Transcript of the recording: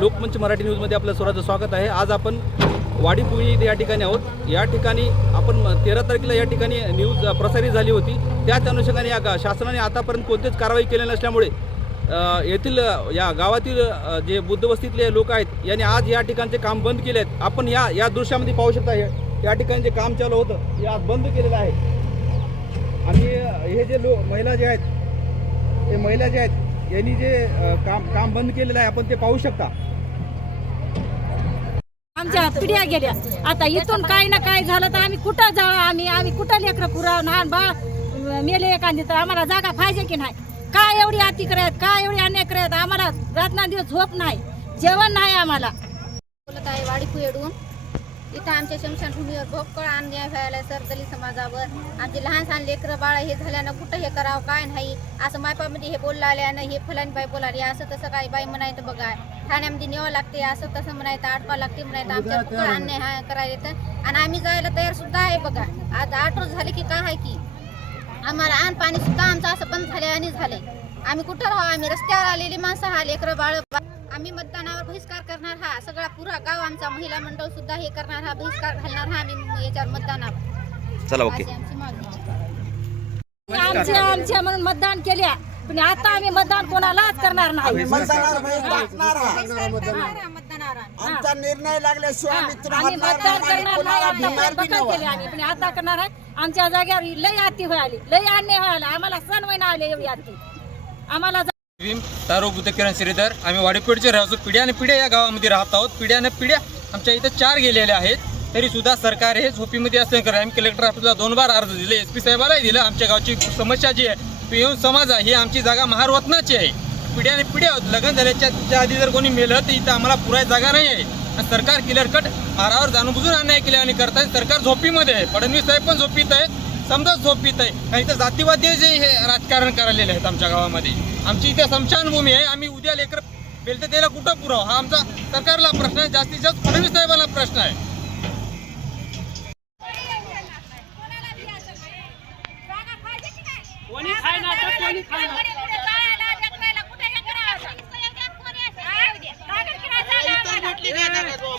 लोकमंच मराठी न्यूजमध्ये आपलं स्वराचं स्वागत आहे. आज आपण वाडीपुळी या ठिकाणी आहोत. या ठिकाणी आपण तेरा तारखेला या ठिकाणी न्यूज प्रसारित झाली होती. त्याच अनुषंगाने या शासनाने आतापर्यंत कोणतीच कारवाई केली नसल्यामुळे येथील या गावातील जे बुद्धवस्तीतले लोक आहेत यांनी आज या ठिकाणचे काम बंद केले आहेत. आपण या या दृश्यामध्ये पाहू शकता हे या ठिकाणी जे काम चालू होतं. हे आज बंद केलेलं आहे. आणि हे जे लो महिला जे आहेत ते महिला जे आहेत यांनी जे काम काम बंद केलेलं आहे आपण ते पाहू शकता. आमच्या पिढ्या गेल्या. आता इथून काही ना काही झालं तर आम्ही कुठं जाऊ आम्ही आम्ही कुठं लेकरं पुराव? लहान बाळ मेले एखादी तर आम्हाला जागा पाहिजे की नाही? काय एवढी अति करत काय एवढी अन्याय करत? आम्हाला रातना दिवस झोप नाही. जेवण नाही आम्हाला. बोलत आहे वाडीपुयडून इथं आमच्या शमशानभूमीवर भोकळ अन्याय व्हायला सर दलित समाजावर. आमचे लहान सहान लेकरं बाळ हे झाल्यानं कुठं हे करावं काय नाही? असं मायपामध्ये हे बोललं आल्यानं हे फलानी बाई बोलाली असं तसं काही बाई म्हणायचं बघा. ठाण्यामध्ये न्यावं लागते असं तसं म्हणायचं आटपा लागते म्हणायचं आमच्या भोकळ अन्याय करायला येतं. आणि आम्ही जायला तयार सुद्धा आहे बघा. आज आठ रोज झाले की काय आहे की? आम्हाला आण पाणी सुद्धा आमचं असं बंद झाले आणि झाले आम्ही कुठं राहू? आम्ही रस्त्यावर आलेली माणसं हा लेकरं बाळ. आम्ही मतदानावर बहिष्कार करणार हा. सगळा पुरा गाव आमचा महिला मंडळ सुद्धा हे करणार हा बहिष्कार घालणार हा आम्ही याच्यावर मतदानावर. चला ओके. अशी आमची मागणी आहे. आमचे आमचे म्हणून मतदान केल्या पण आता आम्ही मतदान कोणालाच करणार नाही. मतदानावर हा. मतदानावर आम्ही. आमचा निर्णय लागल्याशिवाय हा, आम्ही तुला आम्ही हलणार मतदान नाही. करणार कोणाला नाही भिणार आता बी केली. आम्ही. पण आता करणार आहे. आमच्या जागेवर लय आती व्हायली लय अन्याय व्हायला. आम्हाला सण महिना आले एवढी आती आम्हाला भीम तारो बुद्ध किरण श्रीधर. आम्ही वाडीपेडचे राहतो. पिढ्याने पिढ्या या गावामध्ये राहत आहोत. पिढ्याने पिढ्या आमच्या इथं चार गेलेल्या आहेत. तरी सुद्धा सरकार हे झोपीमध्ये असल्याने करा आम्ही कलेक्टर ऑफिसला दोन बार अर्ज दिले. एस पी साहेबालाही दिलं. आमच्या गावची समस्या जी आहे पिऊन समाज आहे ही आमची जागा महारवतनाची आहे. पिढ्याने पिढ्या लग्न झाल्याच्या आधी जर कोणी मेलं तर इथं आम्हाला पुराय जागा नाही आहे. आणि सरकार किलर कट मारावर जाणून बुजून अन्याय केले आणि सरकार झोपीमध्ये आहे. फडणवीस साहेब पण झोपीत आहेत. समजा झोपीत आहे. आणि इथं जातीवादी जे हे राजकारण करायलेले आहेत आमच्या गावामध्ये. आमची इथे स्मशानभूमी आहे. आम्ही उद्या लेकर बेलते त्याला कुठं पुराव? हा आमचा सरकारला प्रश्न आहे. जास्तीत जास्त फडणवीस साहेबांना प्रश्न आहे. कोणी कोणी